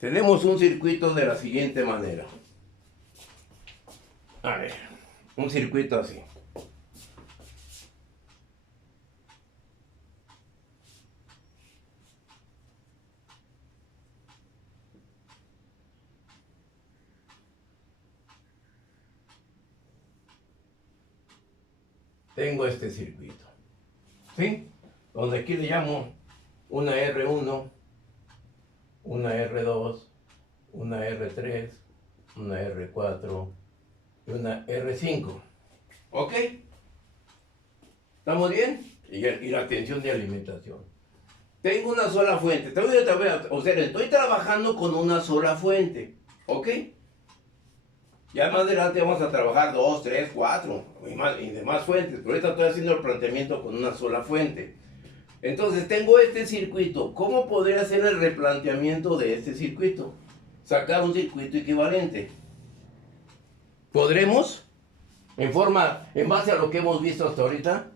Tenemos un circuito de la siguiente manera. A ver, un circuito así. Tengo este circuito, ¿sí? Donde aquí le llamo una R1, una R2, una R3, una R4 y una R5. ¿Ok? ¿Estamos bien? Y la tensión de alimentación. Tengo una sola fuente. O sea, estoy trabajando con una sola fuente. ¿Ok? Ya más adelante vamos a trabajar 2, 3, 4 y demás fuentes. Pero ahorita estoy haciendo el planteamiento con una sola fuente. Entonces tengo este circuito. ¿Cómo podría hacer el replanteamiento de este circuito? Sacar un circuito equivalente. ¿Podremos? En base a lo que hemos visto hasta ahorita.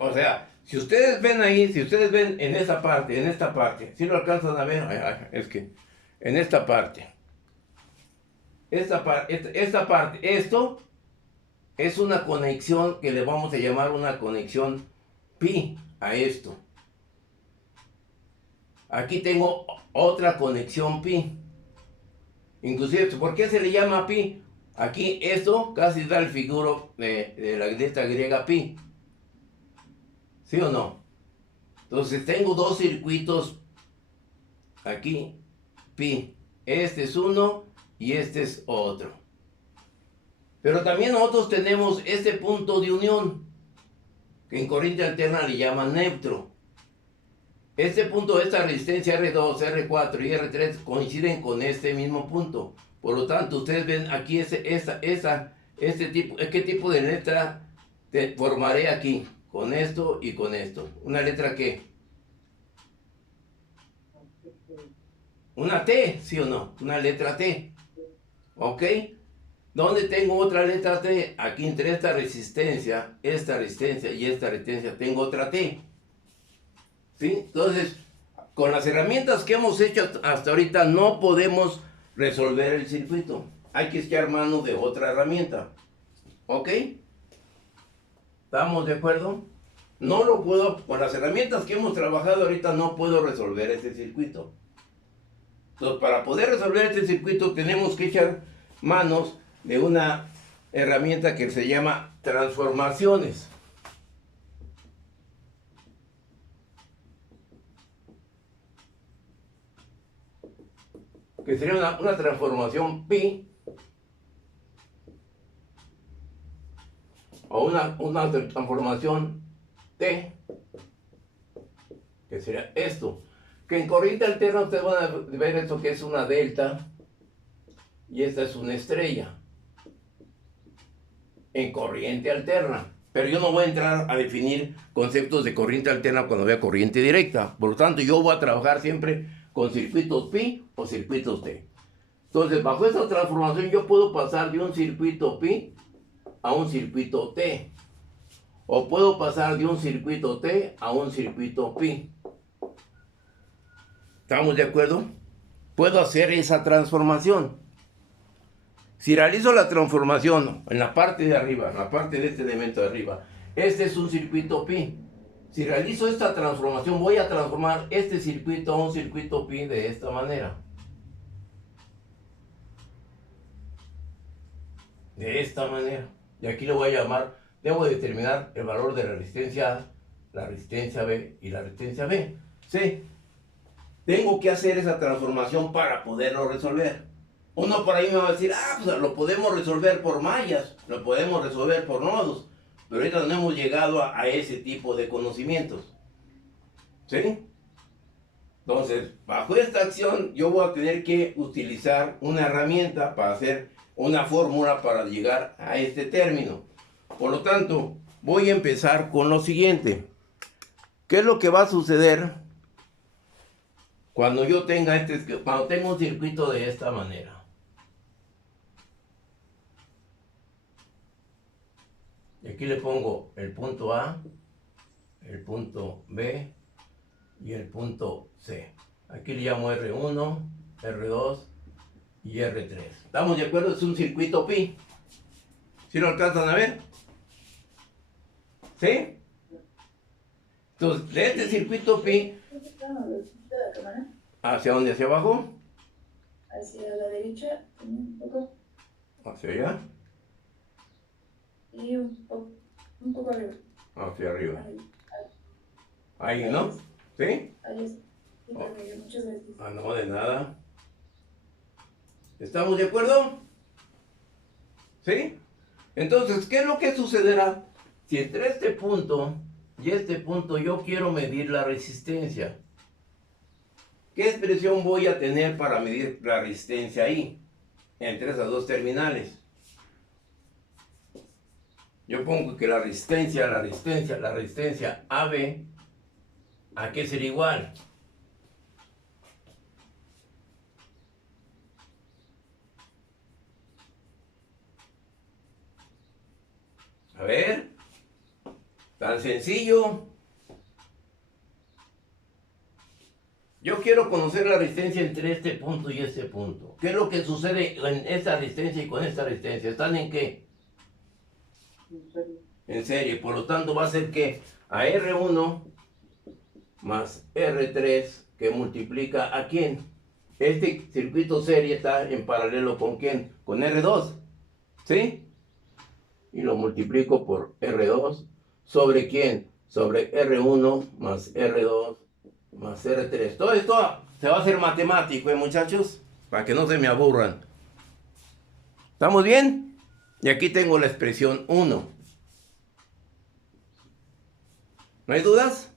O sea, si ustedes ven ahí, si ustedes ven en esta parte, si lo alcanzan a ver, es que en esta parte, esto es una conexión que le vamos a llamar una conexión pi a esto. Aquí tengo otra conexión pi. Inclusive, ¿por qué se le llama pi? Aquí esto casi da el figuro de la letra griega pi. ¿Sí o no? Entonces tengo dos circuitos aquí, pi. Este es uno y este es otro. Pero también nosotros tenemos este punto de unión, que en corriente alterna le llaman neutro. Este punto, esta resistencia R2, R4 y R3 coinciden con este mismo punto. Por lo tanto, ustedes ven aquí ¿qué tipo de letra formaré aquí? Con esto y con esto. ¿Una letra qué? Una T, ¿sí o no? Una letra T. ¿Ok? ¿Dónde tengo otra letra T? Aquí entre esta resistencia y esta resistencia tengo otra T. ¿Sí? Entonces, con las herramientas que hemos hecho hasta ahorita no podemos resolver el circuito. Hay que echar mano de otra herramienta. ¿Ok? ¿Estamos de acuerdo? No lo puedo, con las herramientas que hemos trabajado ahorita no puedo resolver este circuito. Entonces, para poder resolver este circuito tenemos que echar manos de una herramienta que se llama transformaciones. Que sería una transformación pi o una transformación T, que sería esto. Que en corriente alterna ustedes van a ver esto que es una delta y esta es una estrella. En corriente alterna. Pero yo no voy a entrar a definir conceptos de corriente alterna cuando vea corriente directa. Por lo tanto, yo voy a trabajar siempre con circuitos pi o circuitos T. Entonces, bajo esta transformación yo puedo pasar de un circuito pi a un circuito T. O puedo pasar de un circuito T a un circuito pi. ¿Estamos de acuerdo? Puedo hacer esa transformación. Si realizo la transformación en la parte de arriba, en la parte de este elemento de arriba, este es un circuito pi. Si realizo esta transformación, voy a transformar este circuito a un circuito pi de esta manera. De esta manera. Y aquí le voy a llamar, debo determinar el valor de la resistencia A, la resistencia B y la resistencia B. ¿Sí? Tengo que hacer esa transformación para poderlo resolver. Uno por ahí me va a decir, pues lo podemos resolver por mallas, lo podemos resolver por nodos, pero ahorita no hemos llegado a ese tipo de conocimientos. ¿Sí? Entonces, bajo esta acción, yo voy a tener que utilizar una herramienta para hacer una fórmula para llegar a este término. Por lo tanto, voy a empezar con lo siguiente. ¿Qué es lo que va a suceder cuando yo tenga cuando tengo un circuito de esta manera? Y aquí le pongo el punto A, el punto B y el punto C. Aquí le llamo R1, R2 y R3. ¿Estamos de acuerdo? Es un circuito pi. ¿Sí lo alcanzan a ver? ¿Sí? Entonces, de este circuito pi, ¿hacia dónde? ¿Hacia abajo? Hacia la derecha, un poco. ¿Hacia allá? Y un poco arriba. Hacia arriba. Ahí. Ahí, ¿no? ¿Sí? Ahí es. Sí, Oh. muchas gracias. Ah, no, de nada. ¿Estamos de acuerdo? ¿Sí? Entonces, ¿qué es lo que sucederá si entre este punto y este punto yo quiero medir la resistencia? ¿Qué expresión voy a tener para medir la resistencia ahí? Entre esas dos terminales. Yo pongo que la resistencia AB, ¿a qué será igual? A ver, tan sencillo. Yo quiero conocer la resistencia entre este punto y este punto. ¿Qué es lo que sucede en esta resistencia y con esta resistencia? ¿Están en qué? En serie. Por lo tanto va a ser que a R1 más R3 que multiplica ¿a quién? Este circuito serie está en paralelo ¿con quién? Con R2. ¿Sí? Y lo multiplico por R2 sobre ¿quién? Sobre R1 más R2 más R3. Todo esto se va a hacer matemático, muchachos, para que no se me aburran. ¿Estamos bien? Y aquí tengo la expresión 1. ¿No hay dudas?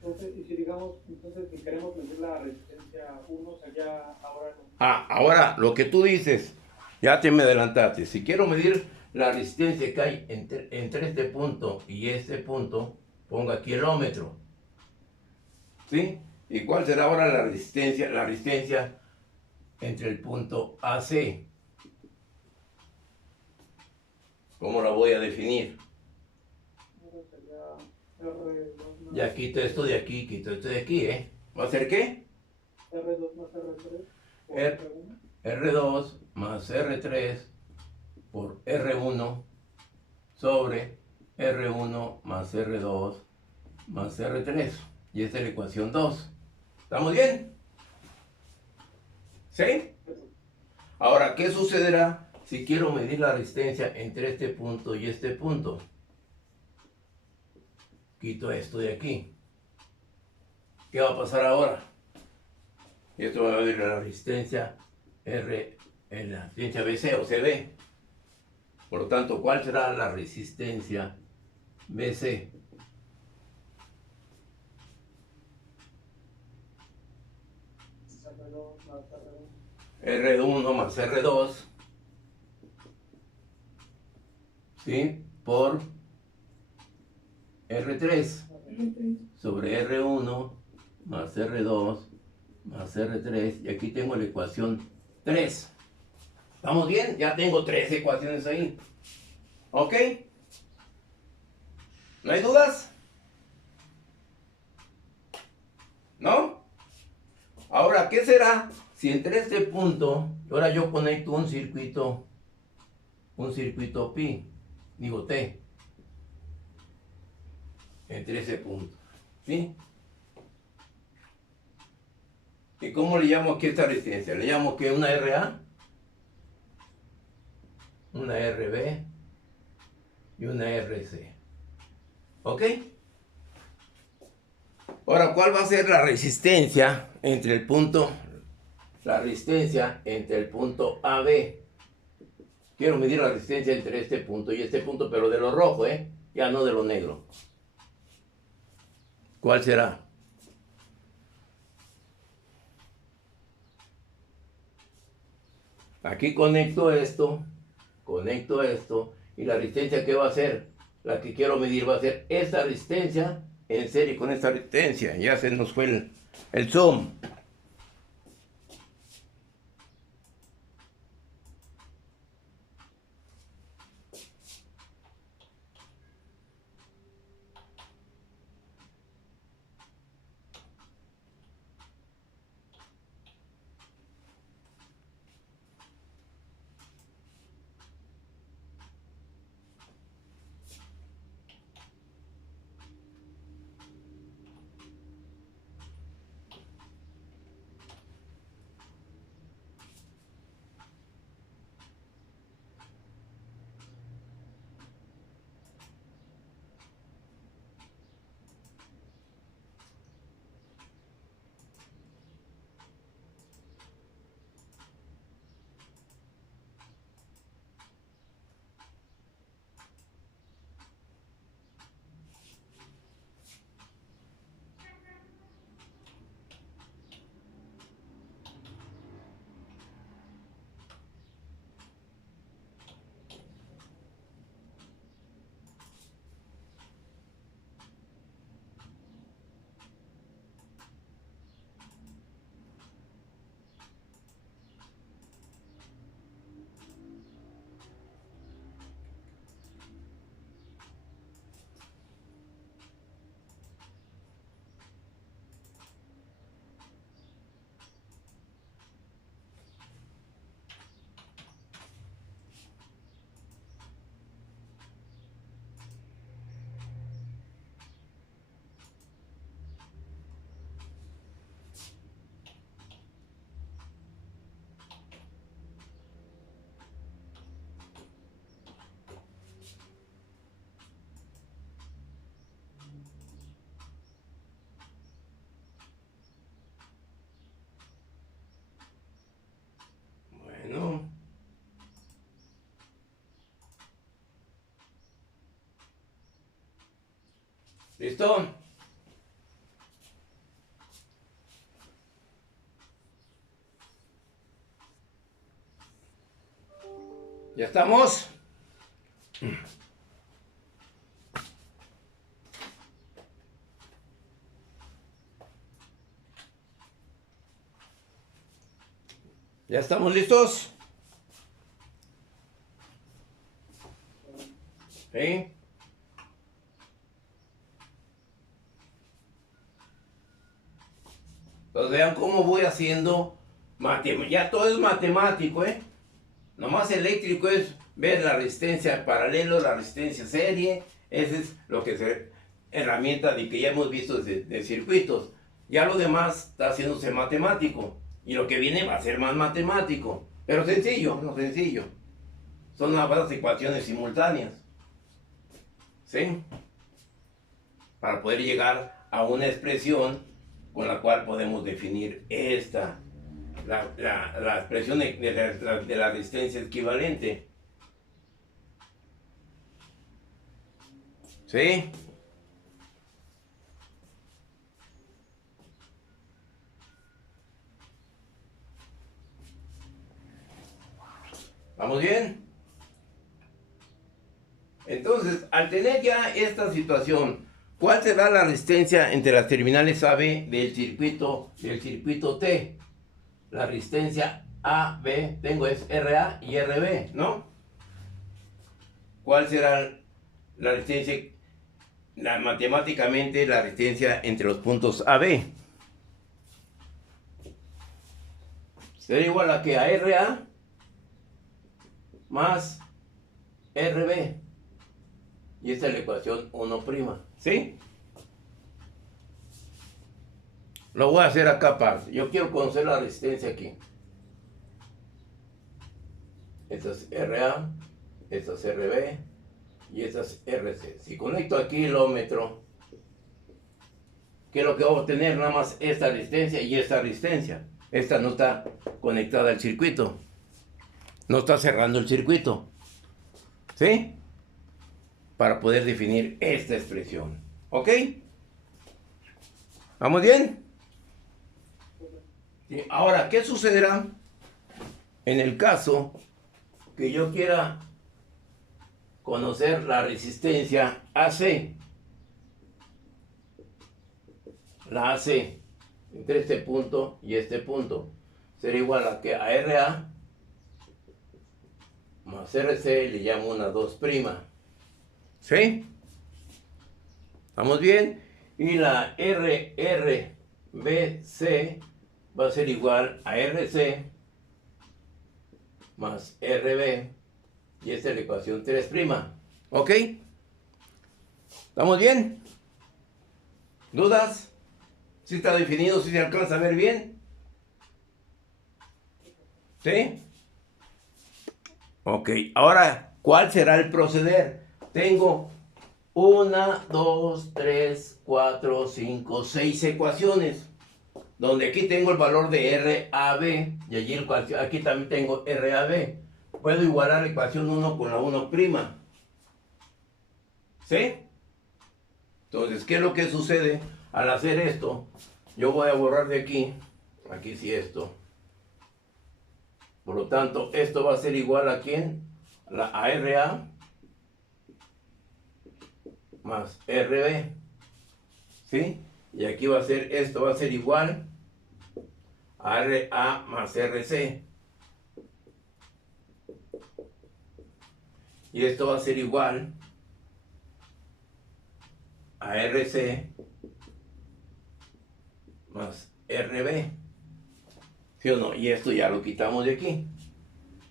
Entonces, y si digamos, entonces si queremos medir la resistencia 1, sería ahora... Ahora, lo que tú dices, ya te me adelantaste. Si quiero medir la resistencia que hay entre este punto y este punto, ponga kilómetro. ¿Sí? ¿Y cuál será ahora la resistencia? La resistencia entre el punto AC. ¿Cómo la voy a definir? Ya quito esto de aquí, quito esto de aquí, ¿eh? ¿Va a ser qué? R2 más R3 por R1. R2 más R3 por R1 sobre R1 más R2 más R3. Y esta es la ecuación 2. ¿Estamos bien? ¿Sí? Ahora, ¿qué sucederá si quiero medir la resistencia entre este punto y este punto? Quito esto de aquí. ¿Qué va a pasar ahora? Esto va a medir la resistencia R en la resistencia BC o CB. Por lo tanto, ¿cuál será la resistencia BC? R1 más R2, ¿sí? Por R3 sobre R1 más R2 más R3, y aquí tengo la ecuación 3. ¿Estamos bien? Ya tengo 3 ecuaciones ahí. ¿Ok? ¿No hay dudas? ¿No? Ahora, ¿qué será si entre este punto, ahora yo conecto un circuito pi, digo T, entre ese punto, ¿sí? ¿Y cómo le llamo aquí a esta resistencia? Le llamo que una RA, una RB y una RC. ¿Ok? Ahora, ¿cuál va a ser la resistencia entre el punto, la resistencia entre el punto AB? Quiero medir la resistencia entre este punto y este punto, pero de lo rojo, ya no de lo negro. ¿Cuál será? Aquí conecto esto, y la resistencia que va a ser, la que quiero medir va a ser esta resistencia en serie con esta resistencia. Ya se nos fue el zoom. ¿Listo? ¿Ya estamos? ¿Ya estamos listos? ¿Sí? Entonces vean cómo voy haciendo. Ya todo es matemático, ¿eh? Nomás eléctrico es ver la resistencia paralelo, la resistencia serie. Esa es lo que se herramienta de que ya hemos visto de circuitos. Ya lo demás está haciéndose matemático. Y lo que viene va a ser más matemático. Pero sencillo, no sencillo. Son las ecuaciones simultáneas. ¿Sí? Para poder llegar a una expresión con la cual podemos definir esta. La expresión de la resistencia equivalente. ¿Sí? ¿Vamos bien? Entonces, al tener ya esta situación, ¿cuál será la resistencia entre las terminales AB del circuito T? La resistencia AB, tengo es RA y RB, ¿no? ¿Cuál será la resistencia, matemáticamente, la resistencia entre los puntos AB? Será igual a que a RA más RB. Y esta es la ecuación 1', ¿sí? Lo voy a hacer acá aparte. Yo quiero conocer la resistencia aquí. Esta es RA, esta es RB y esta es RC. Si conecto aquí el ohmmetro, ¿qué es lo que voy a obtener? Nada más esta resistencia y esta resistencia. Esta no está conectada al circuito. No está cerrando el circuito. ¿Sí? Para poder definir esta expresión. ¿Ok? ¿Vamos bien? Sí. Ahora, ¿qué sucederá en el caso que yo quiera conocer la resistencia AC? La AC entre este punto y este punto será igual a que a RA más RC le llamo una 2'. ¿Sí? ¿Estamos bien? Y la RRBC va a ser igual a RC más RB. Y esta es la ecuación 3'. ¿Ok? ¿Estamos bien? ¿Dudas? ¿Sí está definido? ¿Sí se alcanza a ver bien? ¿Sí? Ok, ahora, ¿cuál será el proceder? Tengo 1, 2, 3, 4, 5, 6 ecuaciones. Donde aquí tengo el valor de RAB y allí aquí también tengo RAB. Puedo igualar la ecuación 1 con la 1'. ¿Sí? Entonces, ¿qué es lo que sucede al hacer esto? Yo voy a borrar de aquí sí esto. Por lo tanto, esto va a ser igual a ¿quién? A RA más RB. ¿Sí? Y aquí va a ser, esto va a ser igual a RA más RC. Y esto va a ser igual a RC más RB. ¿Sí o no? Y esto ya lo quitamos de aquí.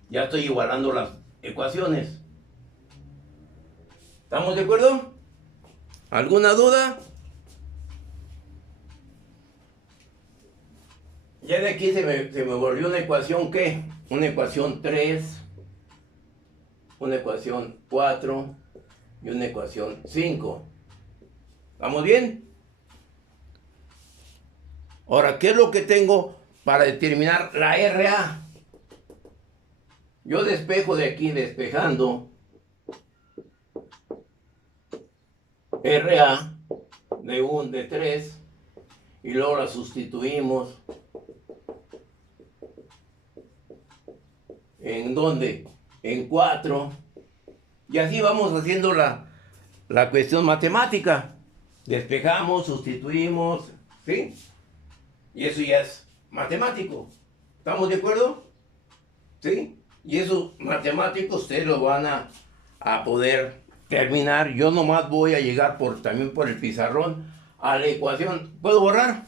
Ya estoy igualando las ecuaciones. ¿Estamos de acuerdo? ¿Alguna duda? Ya de aquí se me volvió una ecuación, ¿qué? Una ecuación 3, una ecuación 4 y una ecuación 5. ¿Estamos bien? Ahora, ¿qué es lo que tengo para determinar la RA? Yo despejo de aquí, despejando RA, de 3 y luego la sustituimos. ¿En dónde? En 4. Y así vamos haciendo la cuestión matemática. Despejamos, sustituimos, ¿sí? Y eso ya es matemático. ¿Estamos de acuerdo? ¿Sí? Y eso matemático ustedes lo van a poder terminar. Yo nomás voy a llegar también por el pizarrón a la ecuación. ¿Puedo borrar?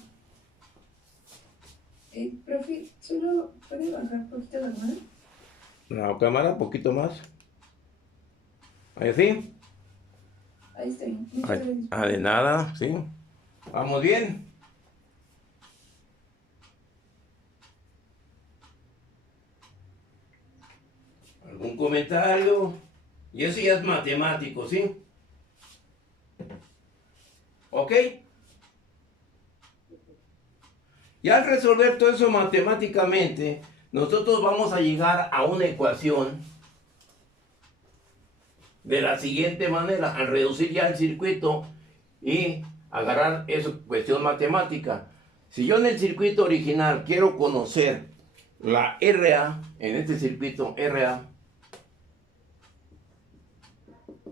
Profe, ¿solo puede bajar poquito la mano? La cámara, un poquito más. Ahí sí. Ahí estoy. Muchas gracias. De nada, sí. Vamos bien. ¿Algún comentario? Y eso ya es matemático, ¿sí? ¿Ok? Y al resolver todo eso matemáticamente, nosotros vamos a llegar a una ecuación de la siguiente manera, al reducir ya el circuito y agarrar esa cuestión matemática. Si yo en el circuito original quiero conocer la RA, en este circuito RA,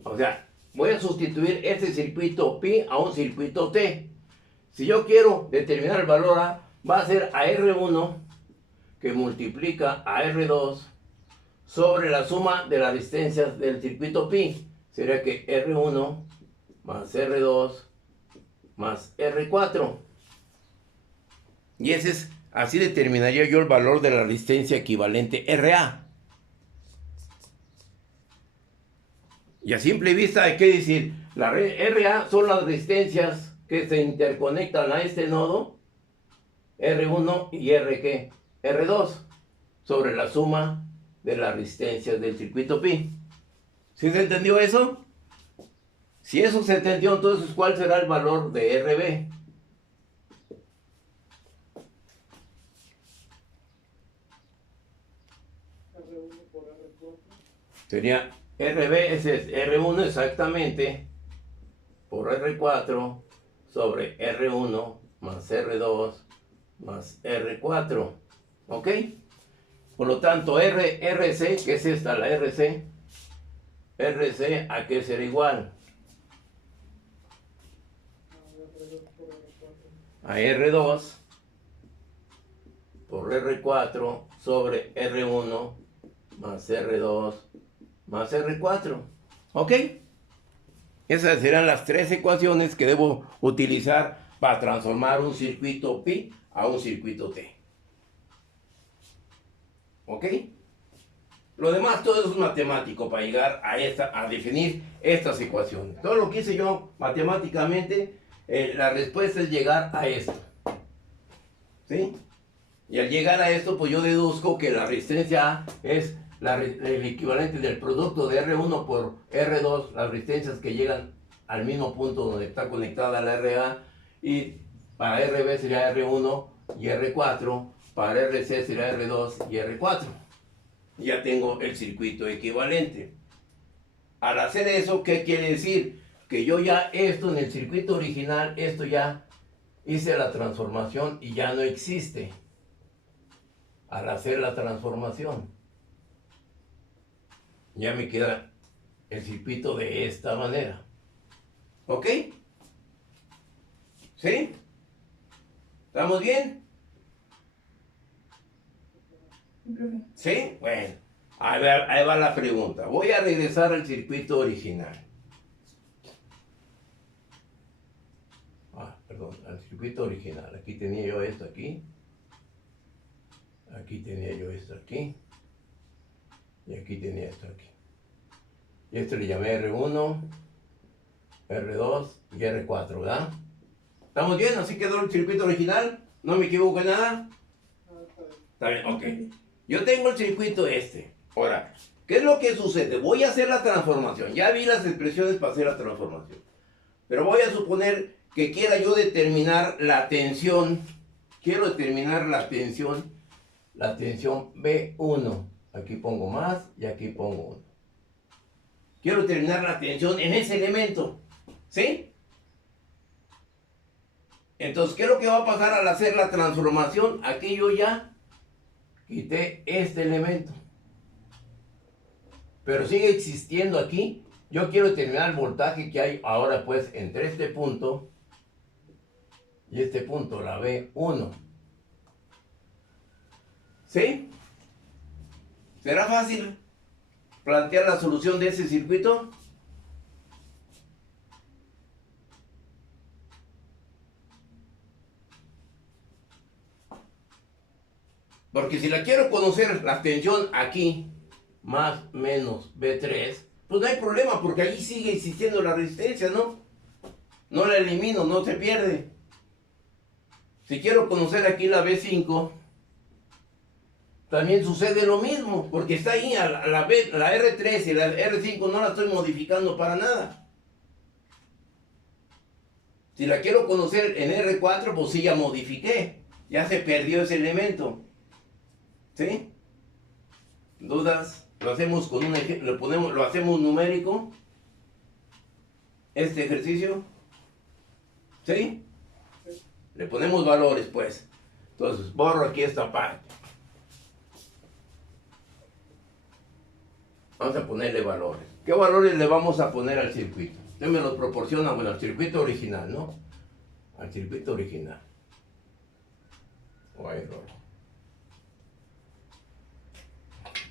o sea, voy a sustituir este circuito pi a un circuito T. Si yo quiero determinar el valor A, va a ser a R1 que multiplica a R2 sobre la suma de las resistencias del circuito pi. Sería que R1 más R2 más R4. Y así determinaría yo el valor de la resistencia equivalente RA. Y a simple vista hay que decir, la RA son las resistencias que se interconectan a este nodo, R1 y R2, sobre la suma de las resistencias del circuito pi. ¿Sí se entendió eso? Si eso se entendió, entonces ¿cuál será el valor de RB? R1 por R4. Sería RB, ese es R1 exactamente, por R4 sobre R1 más R2 más R4. ¿Ok? Por lo tanto, RC, que es esta, la RC, ¿a qué será igual? A R2 por R4 sobre R1 más R2 más R4. ¿Ok? Esas serán las 3 ecuaciones que debo utilizar para transformar un circuito pi a un circuito T. ¿Ok? Lo demás todo eso es matemático para llegar a definir estas ecuaciones. Todo lo que hice yo matemáticamente, la respuesta es llegar a esto. ¿Sí? Y al llegar a esto, pues yo deduzco que la resistencia A es el equivalente del producto de R1 por R2, las resistencias que llegan al mismo punto donde está conectada la RA, y para RB sería R1 y R4, para RC sería R2 y R4. Ya tengo el circuito equivalente. Al hacer eso, ¿qué quiere decir? Que yo ya esto en el circuito original, esto ya hice la transformación y ya no existe. Al hacer la transformación, ya me queda el circuito de esta manera. ¿Ok? ¿Sí? ¿Estamos bien? ¿Sí? Bueno, ahí va la pregunta. Voy a regresar al circuito original. Perdón, al circuito original. Aquí tenía yo esto aquí. Aquí tenía yo esto aquí. Y aquí tenía esto aquí. Y esto le llamé R1, R2 y R4, ¿verdad? ¿Estamos bien? ¿Así quedó el circuito original? ¿No me equivoco en nada? Está bien, ok. Yo tengo el circuito este. Ahora, ¿qué es lo que sucede? Voy a hacer la transformación. Ya vi las expresiones para hacer la transformación. Pero voy a suponer que quiera yo determinar la tensión. Quiero determinar la tensión B1. Aquí pongo más y aquí pongo 1. Quiero determinar la tensión en ese elemento. ¿Sí? Entonces, ¿qué es lo que va a pasar al hacer la transformación? Aquí yo ya quité este elemento. Pero sigue existiendo aquí. Yo quiero determinar el voltaje que hay ahora pues entre este punto y este punto, la B1. ¿Sí? ¿Será fácil plantear la solución de ese circuito? Porque si la quiero conocer, la tensión aquí, más menos B3, pues no hay problema, porque allí sigue existiendo la resistencia, ¿no? No la elimino, no se pierde. Si quiero conocer aquí la B5, también sucede lo mismo, porque está ahí, la R3 y la R5 no la estoy modificando para nada. Si la quiero conocer en R4, pues sí, ya modifiqué, ya se perdió ese elemento. ¿Sí? ¿Dudas? Lo hacemos con un ejemplo, lo hacemos numérico. Este ejercicio. ¿Sí? Le ponemos valores, pues. Entonces, borro aquí esta parte. Vamos a ponerle valores. ¿Qué valores le vamos a poner al circuito? Usted me los proporciona, bueno, al circuito original, ¿no? Al circuito original. O hay error.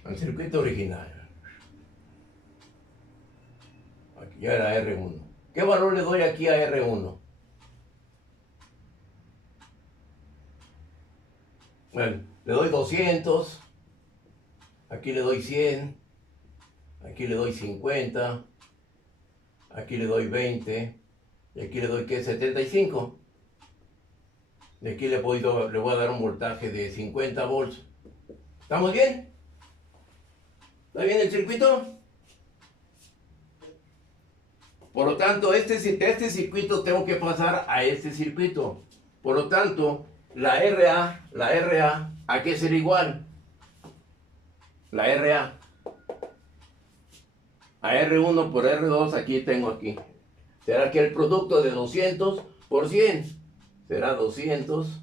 Al circuito original. Aquí ya era R1. ¿Qué valor le doy aquí a R1? Bueno, le doy 200. Aquí le doy 100. Aquí le doy 50. Aquí le doy 20. Y aquí le doy, ¿qué? 75. Y aquí le voy a dar un voltaje de 50 volts. ¿Estamos bien? ¿Está bien el circuito? Por lo tanto, este circuito tengo que pasar a este circuito. Por lo tanto, la RA, ¿a qué será igual? La RA. A R1 por R2, aquí tengo aquí. Será que el producto de 200 por 100 será 200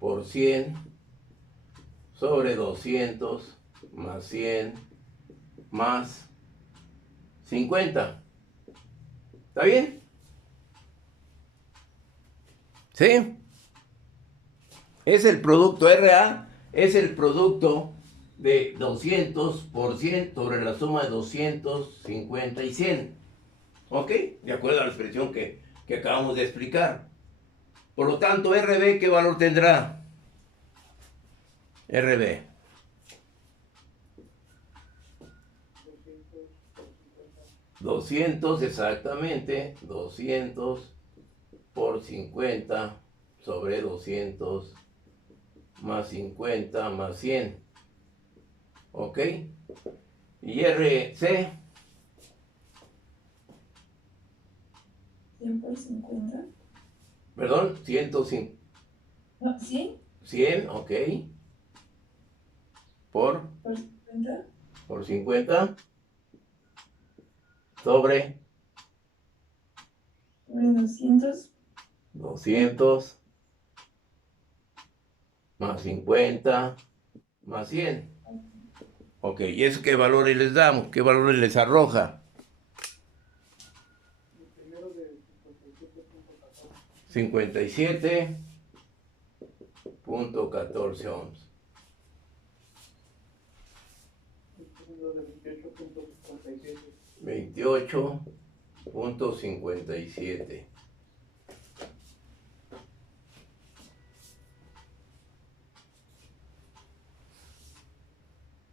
por 100 sobre 200 más 100 más 50. ¿Está bien? ¿Sí? Es el producto RA, es el producto de 200 por 100 sobre la suma de 250 y 100. ¿Ok? De acuerdo a la expresión que acabamos de explicar. Por lo tanto, RB, ¿qué valor tendrá? RB. 200 exactamente, 200 por 50 sobre 200 más 50 más 100. ¿Ok? Y RC. 100 por 50. Perdón, 150. No, 100 100, ok. Por 50. Por 50. Sobre 200. 200 más 50 más 100. Ok, ¿y eso qué valores les damos? ¿Qué valores les arroja? El primero de 57.14 ohms. El segundo de 28.57. 28.57.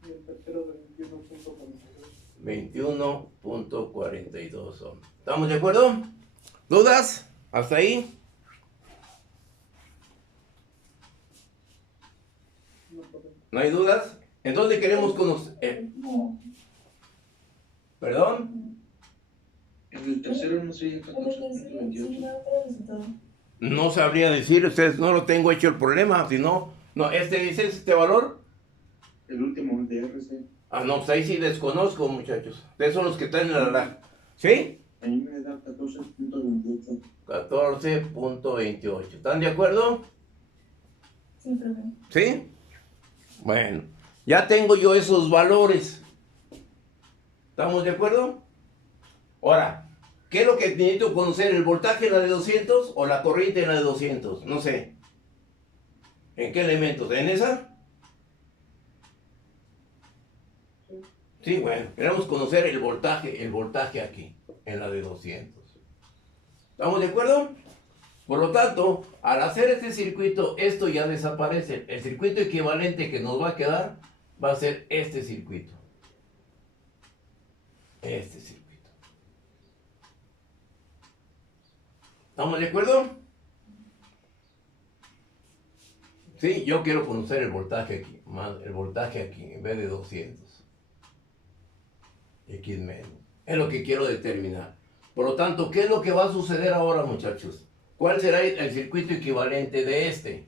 Y el tercero de 21.42. 21.42 ohms. ¿Estamos de acuerdo? ¿Dudas? ¿Hasta ahí? No podemos. ¿No hay dudas? ¿En dónde queremos conocer? No. ¿Perdón? En el tercero no sé, en Pero 14, que sí, sí, 28. no, pero resultado. No sabría decir, ustedes no lo tengo hecho el problema, si no, este dice este valor. El último de RC. Ah, no, pues ahí sí desconozco, muchachos. Ustedes son los que están en la... ¿Sí? A mí me da 14.28. 14.28. ¿Están de acuerdo? Sí, profe. ¿Sí? Bueno, ya tengo yo esos valores. ¿Estamos de acuerdo? Ahora, ¿qué es lo que necesito conocer? ¿El voltaje en la de 200 o la corriente en la de 200? No sé. ¿En qué elementos? ¿En esa? Sí, bueno, queremos conocer el voltaje aquí, en la de 200. ¿Estamos de acuerdo? Por lo tanto, al hacer este circuito, esto ya desaparece. El circuito equivalente que nos va a quedar va a ser este circuito. Este circuito. ¿Estamos de acuerdo? Sí, yo quiero conocer el voltaje aquí, más el voltaje aquí, en vez de 200. X menos. Es lo que quiero determinar. Por lo tanto, ¿qué es lo que va a suceder ahora, muchachos? ¿Cuál será el circuito equivalente de este?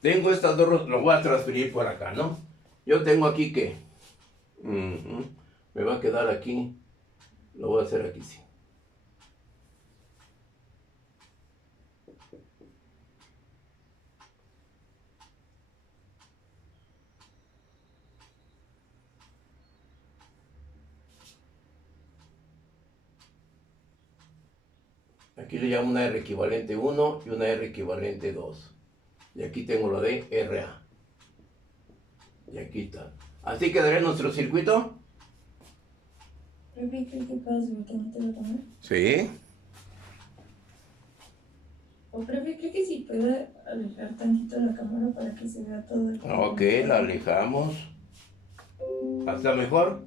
Tengo estas dos, lo voy a transferir por acá, ¿no? Yo tengo aquí que me va a quedar aquí, lo voy a hacer aquí, sí. Aquí le llamo una R equivalente 1 y una R equivalente 2. Y aquí tengo la de RA. Y aquí está. Así quedaría nuestro circuito. Profe, ¿cree que puedo subir tantito la cámara? Sí. O profe, creo que sí puedo alejar tantito la cámara para que se vea todo el Ok, la alejamos. ¿Hasta mejor?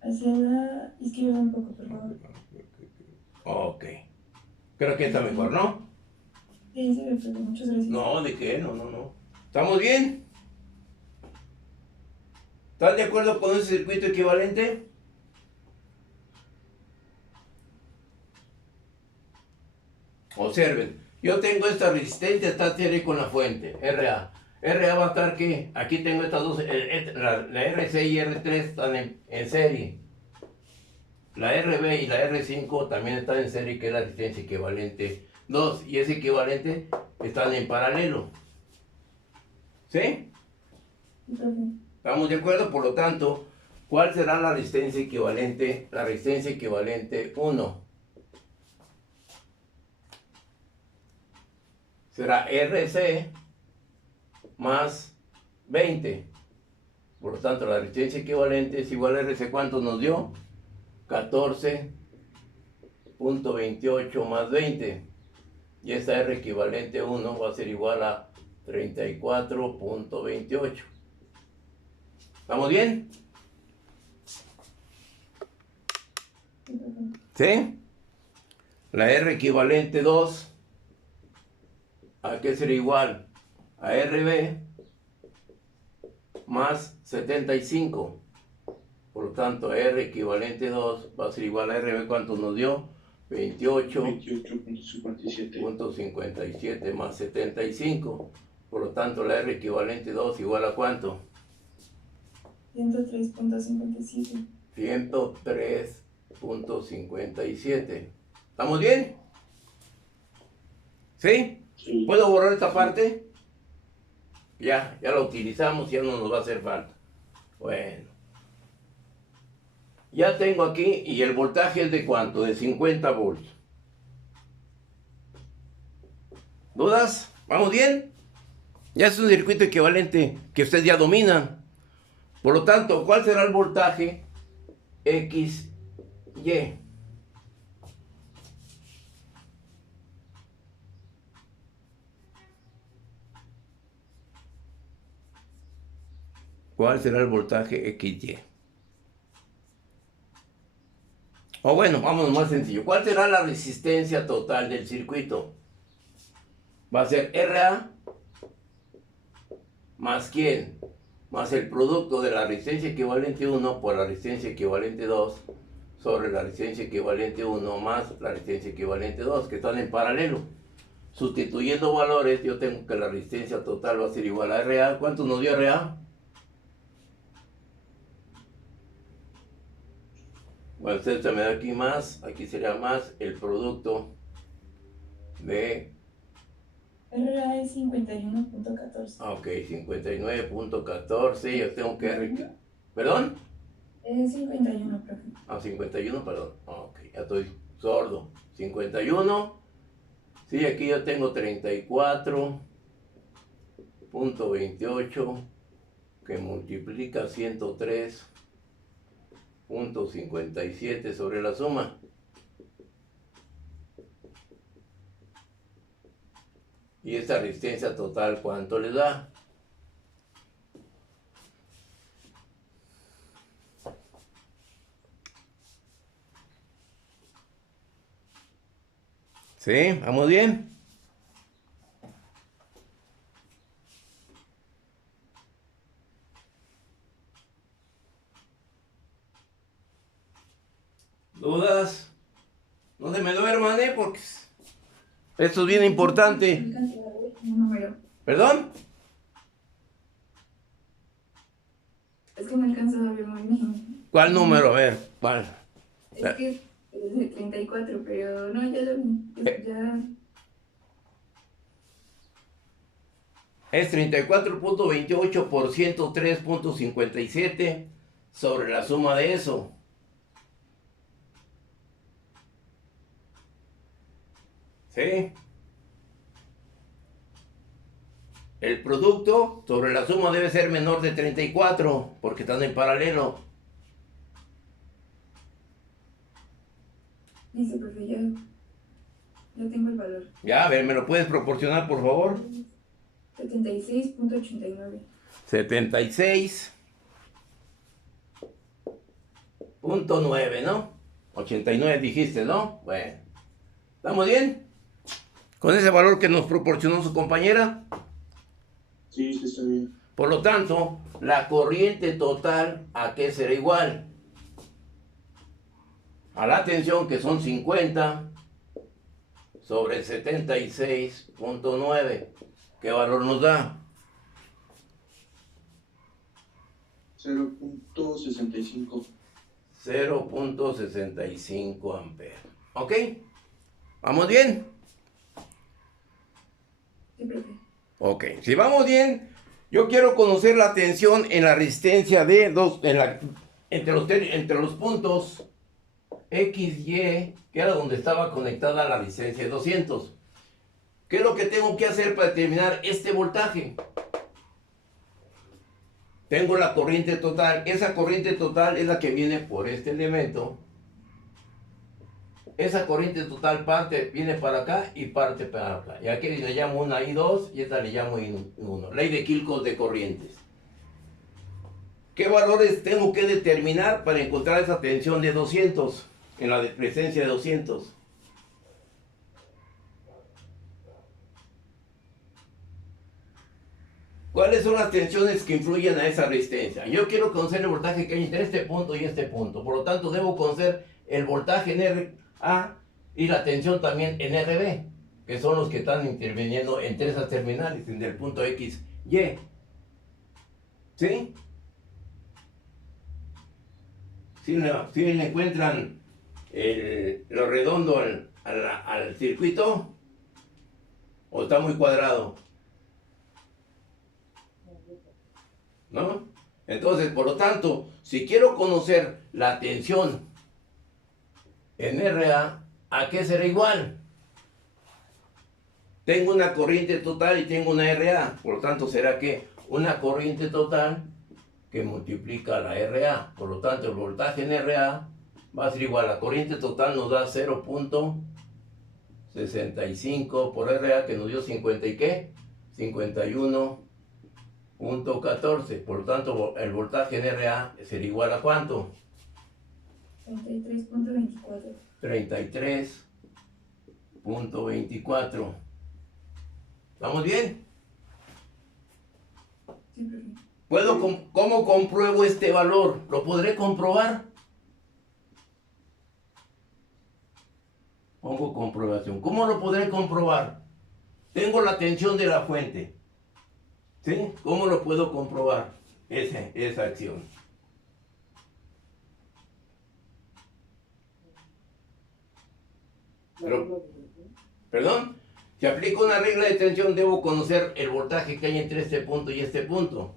Hacia la izquierda un poco, por favor. Ok. Creo que está mejor, ¿no? Sí, sí, profe, muchas gracias. No, ¿de qué? No. ¿Estamos bien? ¿Están de acuerdo con ese circuito equivalente? Observen, yo tengo esta resistencia, está serie con la fuente, RA. RA va a estar ¿qué? Aquí tengo estas dos, la RC y R3 están en serie. La RB y la R5 también están en serie, que es la resistencia equivalente 2. Y ese equivalente están en paralelo. ¿Sí? Sí, profe. ¿Estamos de acuerdo? Por lo tanto, ¿cuál será la resistencia equivalente? La resistencia equivalente 1. Será RC más 20. Por lo tanto, la resistencia equivalente es igual a RC. ¿Cuánto nos dio? 14.28 más 20. Y esta R equivalente 1 va a ser igual a 34.28. ¿Estamos bien? Sí, profe. ¿Sí? La R equivalente 2. ¿A qué será igual? A RB más 75. Por lo tanto, R equivalente 2 va a ser igual a RB. ¿Cuánto nos dio? 28.57. 28.57 más 75. Por lo tanto, la R equivalente 2 igual a ¿cuánto? 103.57. 103.57. ¿Estamos bien? ¿Sí? Sí. ¿Puedo borrar esta parte? Ya la utilizamos, ya no nos va a hacer falta. Bueno. Ya tengo aquí, y el voltaje es de ¿cuánto? De 50 volts. ¿Dudas? ¿Vamos bien? Ya es un circuito equivalente que ustedes ya dominan. Por lo tanto, ¿cuál será el voltaje XY? ¿Cuál será el voltaje XY? O bueno, vamos más sencillo. ¿Cuál será la resistencia total del circuito? Va a ser RA más ¿quién? Más el producto de la resistencia equivalente 1 por la resistencia equivalente 2 sobre la resistencia equivalente 1 más la resistencia equivalente 2, que están en paralelo. Sustituyendo valores, yo tengo que la resistencia total va a ser igual a RA. ¿Cuánto nos dio RA? Bueno, usted me da aquí más, aquí sería más el producto de, RA es 51.14. ok, 59.14, yo tengo que, ¿perdón? Es 51, profe. 51, perdón, ok, ya estoy sordo, 51, sí, aquí yo tengo 34.28, que multiplica 103.57 sobre la suma. Y esta resistencia total, ¿cuánto le da? ¿Sí? ¿Vamos bien? ¿Dudas? No se me duerman, porque esto es bien importante. Un número. ¿Perdón? Es que no alcanzo a ver muy bien. ¿Cuál número? A ver, ¿cuál? Es que es de 34, pero no, ya lo vi. Ya. Es 34.28 por 103.57 sobre la suma de eso. ¿Sí? El producto sobre la suma debe ser menor de 34 porque están en paralelo. Listo, profe, ya. Ya tengo el valor. Ya, a ver, ¿me lo puedes proporcionar, por favor? 76.89. 76.9, ¿no? 89 dijiste, ¿no? Bueno, ¿estamos bien? Con ese valor que nos proporcionó su compañera. Sí, sí, está bien. Por lo tanto, la corriente total, ¿a qué será igual? A la tensión, que son 50 sobre 76.9. ¿Qué valor nos da? 0.65. 0.65 amperes. ¿Ok? ¿Vamos bien? Sí, profe. Ok, si vamos bien, yo quiero conocer la tensión en la resistencia de entre los puntos X, Y, que era donde estaba conectada la resistencia de 200. ¿Qué es lo que tengo que hacer para determinar este voltaje? Tengo la corriente total. Esa corriente total es la que viene por este elemento. Esa corriente total viene para acá y parte para acá. Y aquí le llamo una I2 y esta le llamo I1. Ley de Kirchhoff de corrientes. ¿Qué valores tengo que determinar para encontrar esa tensión de 200 en la resistencia de 200? ¿Cuáles son las tensiones que influyen a esa resistencia? Yo quiero conocer el voltaje que hay entre este punto y este punto. Por lo tanto, debo conocer el voltaje en RA y la tensión también en RB, que son los que están interviniendo entre esas terminales, en el punto X, Y. ¿Sí? ¿Sí le encuentran lo redondo al circuito? ¿O está muy cuadrado? ¿No? Entonces, por lo tanto, si quiero conocer la tensión en RA, ¿a qué será igual? Tengo una corriente total y tengo una RA, por lo tanto, será que una corriente total que multiplica la RA, por lo tanto, el voltaje en RA va a ser igual. La corriente total nos da 0.65 por RA, que nos dio 50 y qué? 51.14. Por lo tanto, el voltaje en RA será igual a ¿cuánto? 33.24. 33.24. ¿Estamos bien? Sí, profe. ¿Cómo compruebo este valor? ¿Lo podré comprobar? Pongo comprobación. ¿Cómo lo podré comprobar? Tengo la tensión de la fuente. ¿Sí? ¿Cómo lo puedo comprobar? Esa acción. Pero- Perdón, si aplico una regla de tensión debo conocer el voltaje que hay entre este punto y este punto,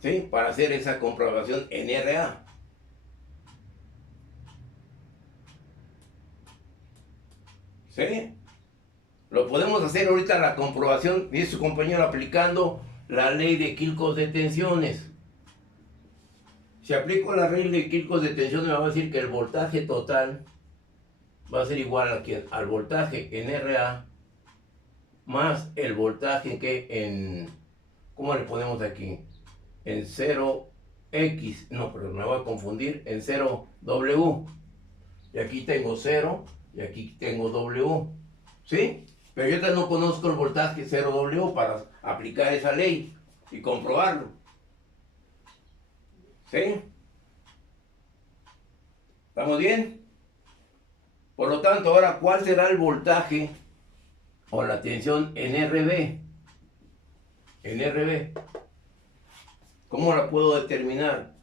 ¿sí? Para hacer esa comprobación en RA. ¿Sí? Lo podemos hacer ahorita la comprobación, dice su compañero, aplicando la ley de Kirchhoff de tensiones. Si aplico la regla de Kirchhoff de tensiones me va a decir que el voltaje total va a ser igual al voltaje en RA más el voltaje que en, ¿cómo le ponemos aquí? En 0x, no, pero me voy a confundir, en 0W. Y aquí tengo 0 y aquí tengo W, ¿sí? Pero yo no conozco el voltaje 0W para aplicar esa ley y comprobarlo, ¿sí? ¿Estamos bien? Por lo tanto, ahora, ¿cuál será el voltaje o la tensión en RB? En RB. ¿Cómo la puedo determinar?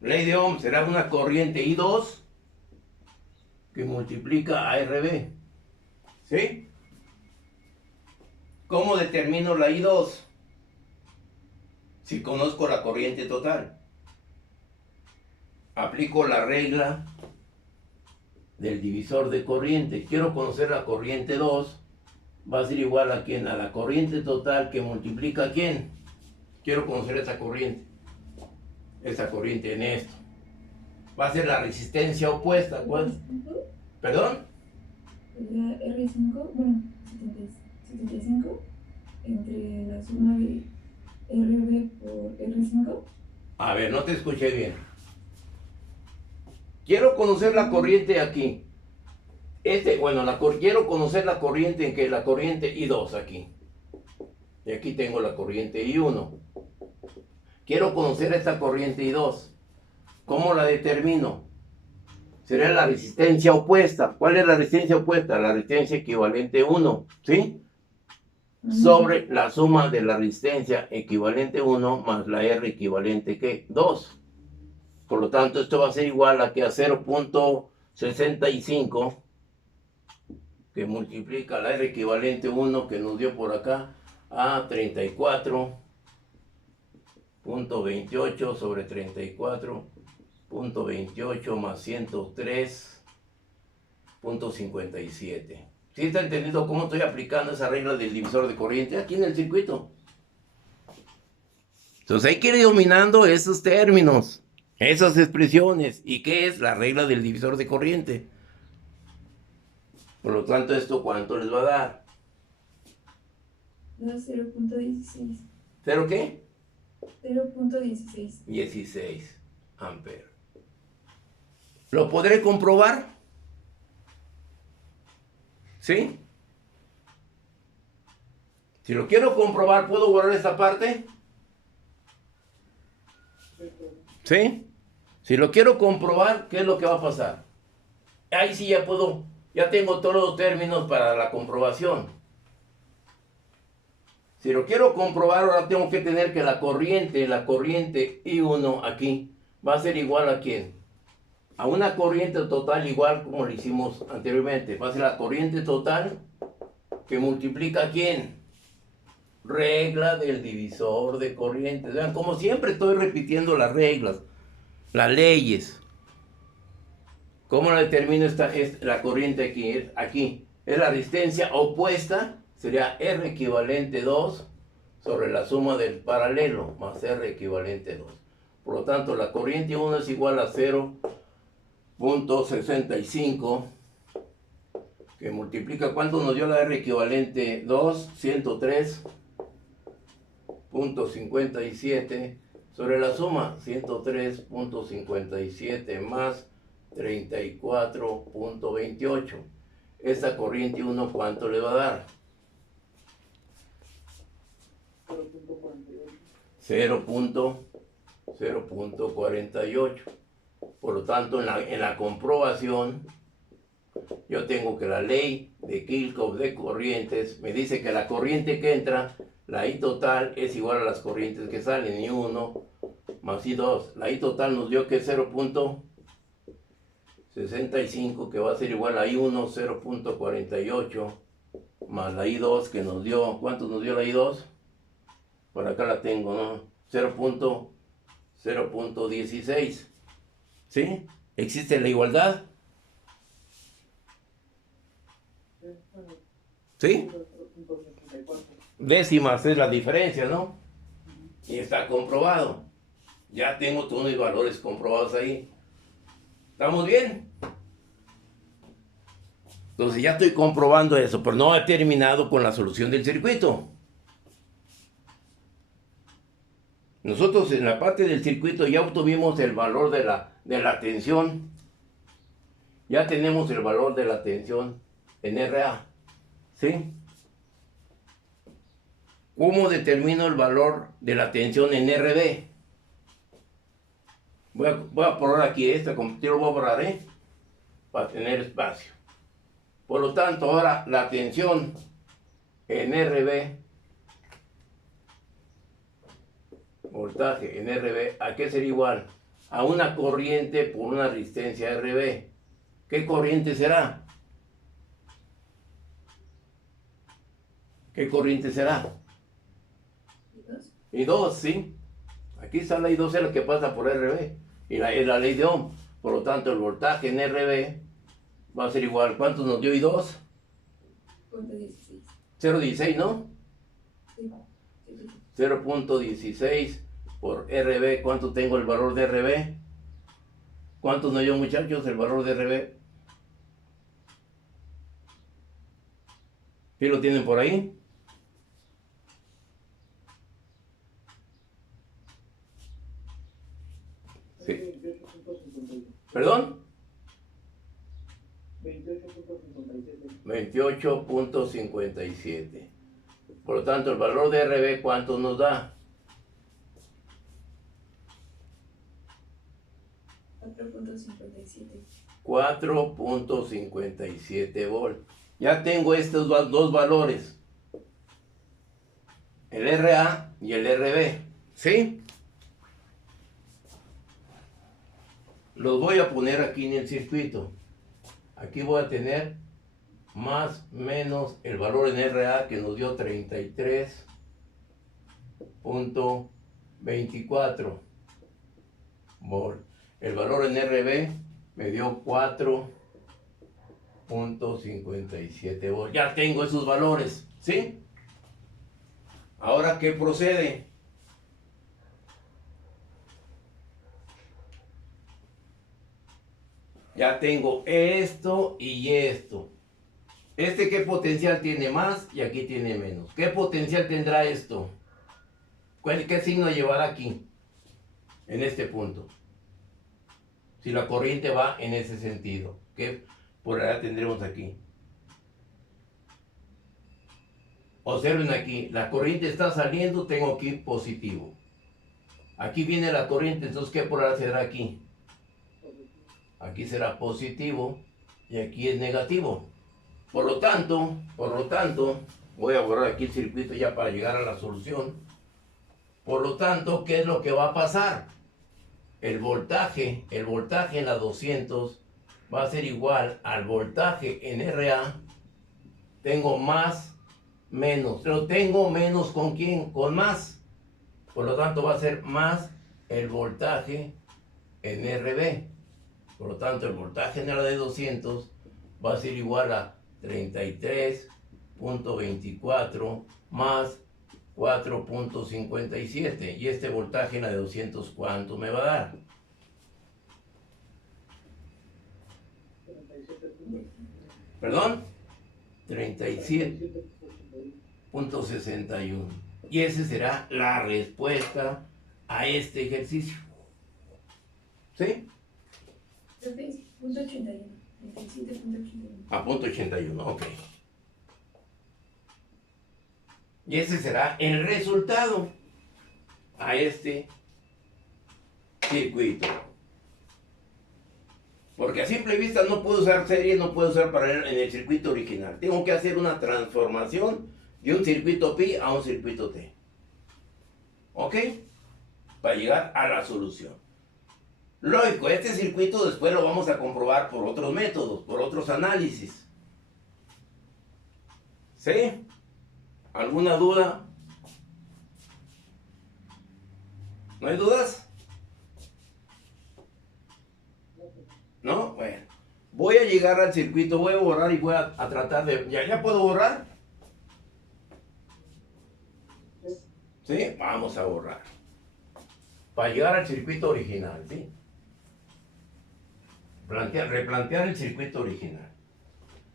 Ley de Ohm será una corriente I2 que multiplica a RB. ¿Sí? ¿Cómo determino la I2? Si conozco la corriente total. Aplico la regla del divisor de corriente. Quiero conocer la corriente 2. Va a ser igual a ¿quién? A la corriente total que multiplica ¿a quién? Quiero conocer esa corriente. Esa corriente en esto. Va a ser la resistencia opuesta. ¿Cuál? ¿Perdón? La R5, bueno, 75 entre la suma de RB por R5. A ver, no te escuché bien. Quiero conocer la corriente aquí. Quiero conocer la corriente en que la corriente I2 aquí. Y aquí tengo la corriente I1. Quiero conocer esta corriente I2. ¿Cómo la determino? Será la resistencia opuesta. ¿Cuál es la resistencia opuesta? La resistencia equivalente 1, ¿sí? Sobre la suma de la resistencia equivalente 1 más la R equivalente, ¿qué? 2. Por lo tanto, esto va a ser igual a que a 0.65, que multiplica la R equivalente 1 que nos dio por acá, a 34.28 sobre 34.28 más 103.57. ¿Sí está entendido cómo estoy aplicando esa regla del divisor de corriente aquí en el circuito? Entonces hay que ir dominando esos términos, esas expresiones. ¿Y qué es la regla del divisor de corriente? Por lo tanto, ¿esto cuánto les va a dar? Da 0.16. ¿Cero qué? 0.16. 16 amperes. ¿Lo podré comprobar? ¿Sí? Si lo quiero comprobar, ¿puedo borrar esta parte? ¿Sí? Si lo quiero comprobar, ¿qué es lo que va a pasar? Ahí sí ya puedo, ya tengo todos los términos para la comprobación. Si lo quiero comprobar, ahora tengo que tener que la corriente I1 aquí va a ser igual a ¿quién? A una corriente total igual como lo hicimos anteriormente. Va a ser la corriente total que multiplica ¿a quién? Regla del divisor de corrientes. Vean, como siempre estoy repitiendo las reglas, las leyes. ¿Cómo la determino la corriente aquí? Aquí es la resistencia opuesta, sería R equivalente 2 sobre la suma del paralelo más R equivalente 2. Por lo tanto, la corriente 1 es igual a 0.65, que multiplica, ¿cuánto nos dio la R equivalente 2? 103.57 sobre la suma 103.57 más 34.28. Esta corriente 1, ¿cuánto le va a dar? 0.48. Por lo tanto, en la comprobación, yo tengo que la ley de Kirchhoff de corrientes me dice que la corriente que entra, la I total es igual a las corrientes que salen, I1 más I2. La I total nos dio que 0.65 65, que va a ser igual a I1, 0.48, más la I2 que nos dio, ¿cuánto nos dio la I2? Por acá la tengo, ¿no? 0.16. ¿Sí? ¿Existe la igualdad? ¿Sí? Décimas es la diferencia, ¿no? Y está comprobado. Ya tengo todos mis valores comprobados ahí. ¿Estamos bien? Entonces ya estoy comprobando eso, pero no he terminado con la solución del circuito. Nosotros en la parte del circuito ya obtuvimos el valor de la tensión. Ya tenemos el valor de la tensión en RA. ¿Sí? ¿Cómo determino el valor de la tensión en RB? Voy a borrar aquí esta, yo lo voy a borrar, para tener espacio. Por lo tanto, ahora la tensión en RB, voltaje en RB, ¿a qué sería igual? A una corriente por una resistencia RB. ¿Qué corriente será? ¿Qué corriente será? I2, ¿sí? Aquí está la I2, es la que pasa por RB. Y es la ley de Ohm. Por lo tanto, el voltaje en RB va a ser igual. ¿Cuánto nos dio I2? 0.16, ¿no? Sí. 0.16 por RB. ¿Cuánto tengo el valor de RB? ¿Cuánto nos dio, muchachos, el valor de RB? ¿Sí lo tienen por ahí? Sí. ¿Perdón? 28.57. Por lo tanto, el valor de RB, ¿cuánto nos da? 4.57. 4.57 volt. Ya tengo estos dos valores. El RA y el RB. ¿Sí? Los voy a poner aquí en el circuito. Aquí voy a tener más menos el valor en RA que nos dio 33.24 volt. El valor en RB me dio 4.57 volt. Ya tengo esos valores, ¿sí? Ahora, ¿qué procede? Ya tengo esto y esto. ¿Qué potencial tiene más? Y aquí tiene menos. ¿Qué potencial tendrá esto? ¿Qué signo llevará aquí? En este punto. Si la corriente va en ese sentido. ¿Qué polaridad tendremos aquí? Observen aquí. La corriente está saliendo, tengo aquí positivo. Aquí viene la corriente, entonces ¿qué polaridad será aquí? Aquí será positivo y aquí es negativo. Por lo tanto, voy a borrar aquí el circuito ya para llegar a la solución. Por lo tanto, ¿qué es lo que va a pasar? El voltaje en la 200 va a ser igual al voltaje en RA. Tengo más, menos. Pero tengo menos ¿con quién? Con más. Por lo tanto, va a ser más el voltaje en RB. Por lo tanto, el voltaje en la de 200 va a ser igual a 33.24 más 4.57. Y este voltaje en la de 200, ¿cuánto me va a dar? 37.61. Y esa será la respuesta a este ejercicio. ¿Sí? Punto 81. 37.81. A punto 81, ok. Y ese será el resultado a este circuito. Porque a simple vista no puedo usar serie, no puedo usar paralelo en el circuito original. Tengo que hacer una transformación de un circuito pi a un circuito T. ¿Ok? Para llegar a la solución. Lógico, este circuito después lo vamos a comprobar por otros métodos, por otros análisis. ¿Sí? ¿Alguna duda? ¿No hay dudas? ¿No? Bueno. Voy a llegar al circuito, voy a borrar y voy a tratar de... ¿Ya puedo borrar? ¿Sí? Vamos a borrar. Para llegar al circuito original, ¿sí? Replantear el circuito original.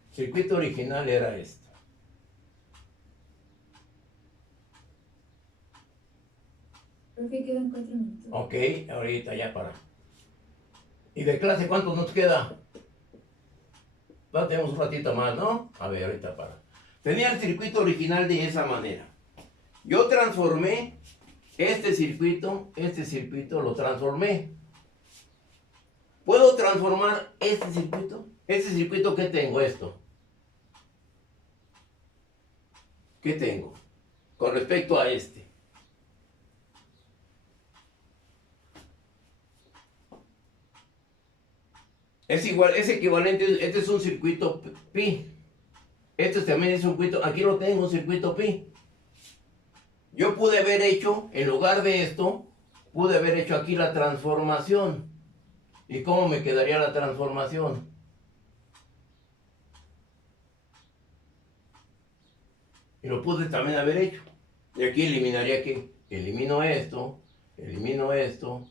El circuito original era esto. Profe, quedan 4 minutos. Ok, ahorita ya para. ¿Y de clase cuánto nos queda? Ya tenemos un ratito más, ¿no? A ver, ahorita para. Tenía el circuito original de esa manera. Yo transformé este circuito lo transformé. ¿Puedo transformar este circuito? ¿Este circuito qué tengo? Esto. ¿Qué tengo? Con respecto a este. Es igual, es equivalente, este es un circuito pi. Este también es un circuito, aquí lo tengo, un circuito pi. Yo pude haber hecho, en lugar de esto, pude haber hecho aquí la transformación. ¿Y cómo me quedaría la transformación? Y lo pude también haber hecho. Y aquí eliminaría ¿qué? Elimino esto, elimino esto,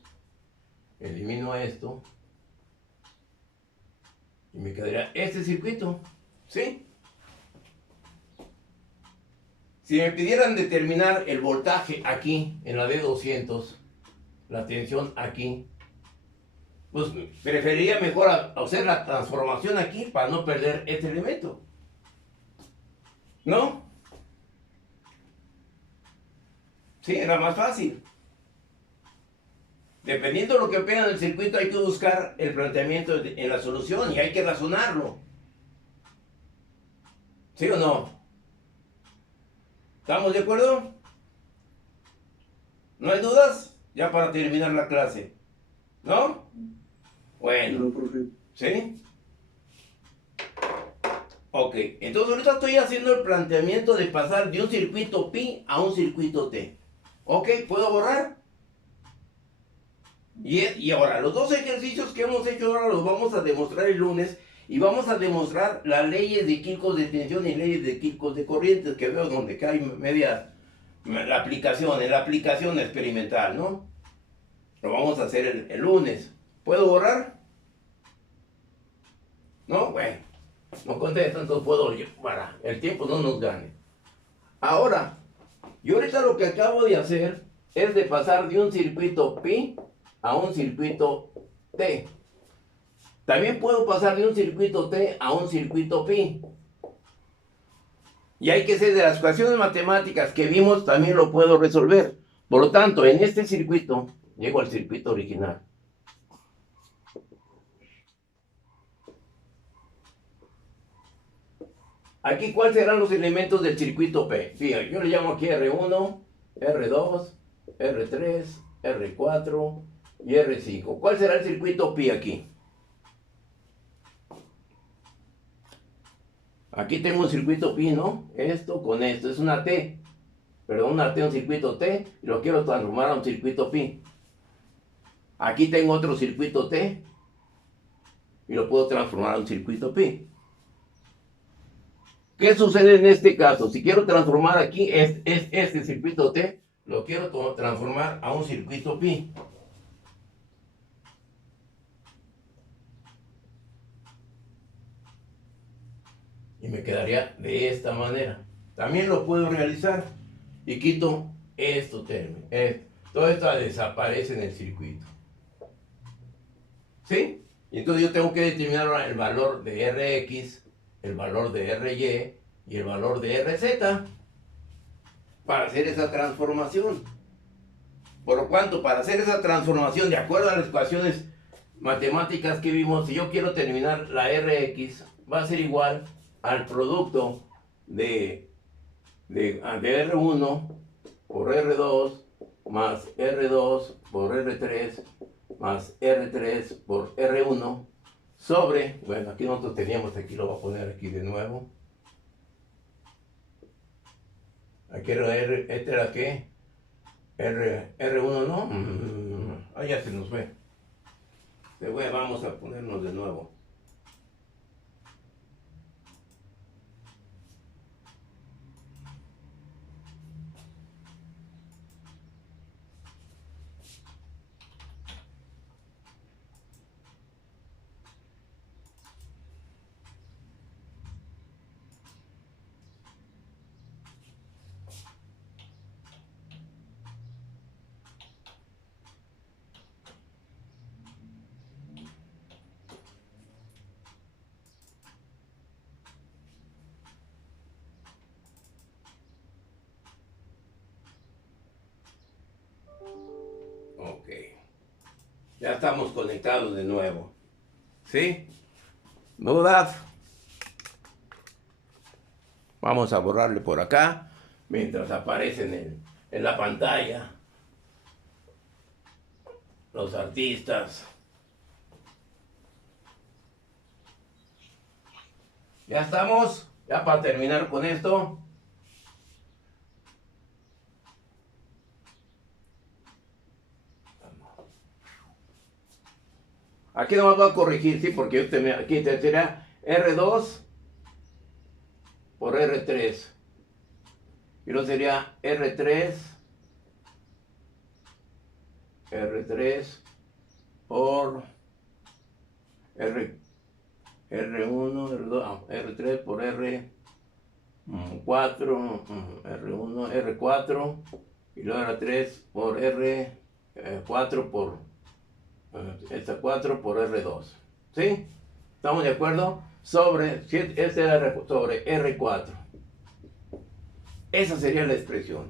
elimino esto. Y me quedaría este circuito, ¿sí? Si me pidieran determinar el voltaje aquí, en la D200, la tensión aquí, pues preferiría mejor hacer la transformación aquí para no perder este elemento. ¿No? Sí, era más fácil. Dependiendo de lo que pega en el circuito, hay que buscar el planteamiento en la solución y hay que razonarlo. ¿Sí o no? ¿Estamos de acuerdo? ¿No hay dudas? Ya para terminar la clase. ¿No? Bueno. No, profe. ¿Sí? Ok, entonces ahorita estoy haciendo el planteamiento de pasar de un circuito pi a un circuito T. Ok, ¿puedo borrar? Y ahora, los dos ejercicios que hemos hecho ahora los vamos a demostrar el lunes y vamos a demostrar las leyes de Kirchhoff de tensión y leyes de Kirchhoff de corrientes que veo donde cae media la aplicación, en la aplicación experimental, ¿no? Lo vamos a hacer el lunes. ¿Puedo borrar? ¿No? Bueno, no contesto, entonces puedo parar. El tiempo no nos gane. Ahora, yo ahorita lo que acabo de hacer es de pasar de un circuito pi a un circuito T. También puedo pasar de un circuito T a un circuito pi. Y hay que ser de las ecuaciones matemáticas que vimos, también lo puedo resolver. Por lo tanto, en este circuito, llego al circuito original. Aquí, ¿cuáles serán los elementos del circuito P? Fíjate, yo le llamo aquí R1, R2, R3, R4 y R5. ¿Cuál será el circuito pi aquí? Aquí tengo un circuito pi, ¿no? Esto con esto, es una T. Perdón, una T, un circuito T, y lo quiero transformar a un circuito pi. Aquí tengo otro circuito T, y lo puedo transformar a un circuito pi. ¿Qué sucede en este caso? Si quiero transformar aquí este circuito T, lo quiero transformar a un circuito pi. Y me quedaría de esta manera. También lo puedo realizar. Y quito esto término. Todo esto desaparece en el circuito. ¿Sí? Y entonces yo tengo que determinar el valor de Rx, el valor de Ry y el valor de Rz para hacer esa transformación. Por lo cuanto, para hacer esa transformación, de acuerdo a las ecuaciones matemáticas que vimos, si yo quiero determinar la Rx, va a ser igual al producto de R1 por R2 más R2 por R3 más R3 por R1 sobre, bueno, aquí nosotros teníamos, aquí lo voy a poner aquí de nuevo. Aquí era ¿este era qué? R1, ¿no? Ah, ya se nos fue. Vamos a ponernos de nuevo. Ok. Ya estamos conectados de nuevo. ¿Sí? ¿Dudas? Vamos a borrarle por acá mientras aparecen en la pantalla los artistas. Ya estamos. Ya para terminar con esto. Aquí no voy a corregir, sí, porque aquí te será R2 por R3. Y luego sería R3 por R1, R2, R3 por R4, R1, R4, y luego R3 por R4 por esta 4 por R2. ¿Sí? ¿Estamos de acuerdo? Este era sobre R4. Esa sería la expresión.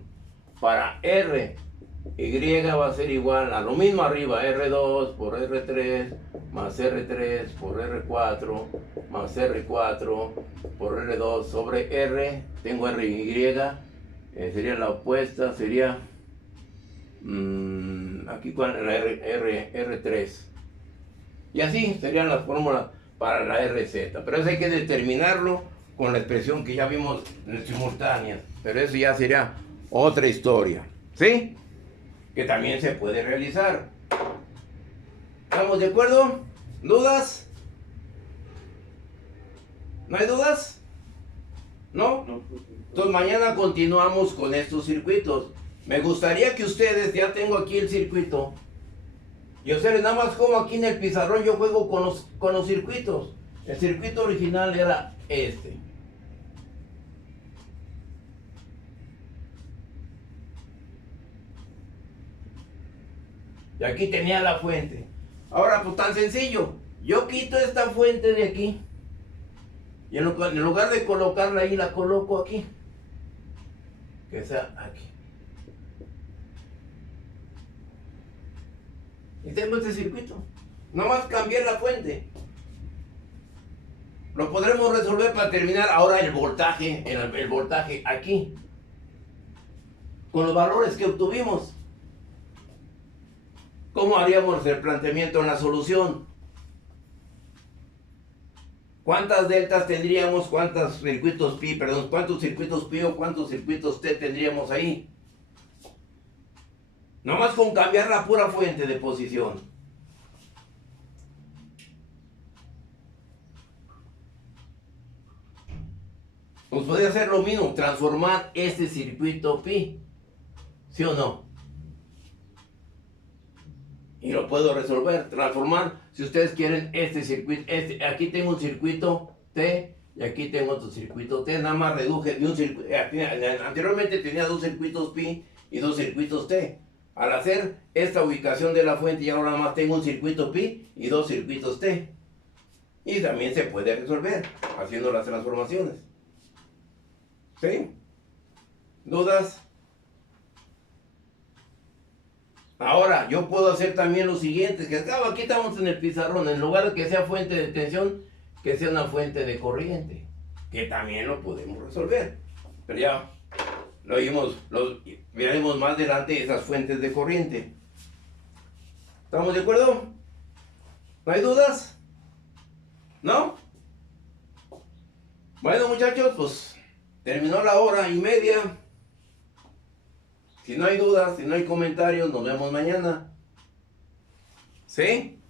Para R, Y va a ser igual a lo mismo arriba, R2 por R3, más R3 por R4, más R4 por R2 sobre R. Tengo RY, sería la opuesta, sería aquí con la R3. Y así serían las fórmulas para la RZ. Pero eso hay que determinarlo con la expresión que ya vimos en simultánea. Pero eso ya sería otra historia. ¿Sí? Que también se puede realizar. ¿Estamos de acuerdo? ¿Dudas? ¿No hay dudas? ¿No? Entonces mañana continuamos con estos circuitos. Me gustaría que ustedes, ya tengo aquí el circuito, y ustedes nada más como aquí en el pizarrón yo juego con los circuitos. El circuito original era este. Y aquí tenía la fuente. Ahora, pues tan sencillo. Yo quito esta fuente de aquí. Y en lugar de colocarla ahí, la coloco aquí. Que sea aquí. Y tengo este circuito. Nomás cambié la fuente. Lo podremos resolver para terminar ahora el voltaje. El voltaje aquí. Con los valores que obtuvimos. ¿Cómo haríamos el planteamiento en la solución? ¿Cuántas deltas tendríamos? ¿Cuántos circuitos pi? Perdón, ¿cuántos circuitos pi o cuántos circuitos t tendríamos ahí? Nomás con cambiar la pura fuente de posición. Pues podría hacer lo mismo, transformar este circuito pi. ¿Sí o no? Y lo puedo resolver, transformar, si ustedes quieren, este circuito, aquí tengo un circuito T y aquí tengo otro circuito T, nada más reduje de un circuito, anteriormente tenía dos circuitos pi y dos circuitos T. Al hacer esta ubicación de la fuente, ya ahora nada más tengo un circuito pi y dos circuitos T. Y también se puede resolver haciendo las transformaciones. ¿Sí? ¿Dudas? Ahora, yo puedo hacer también lo siguiente, que aquí estamos en el pizarrón, en lugar de que sea fuente de tensión, que sea una fuente de corriente, que también lo podemos resolver. Pero ya veremos más adelante esas fuentes de corriente. ¿Estamos de acuerdo? ¿No hay dudas? ¿No? Bueno, muchachos, pues terminó la hora y media. Si no hay dudas, si no hay comentarios, nos vemos mañana. ¿Sí?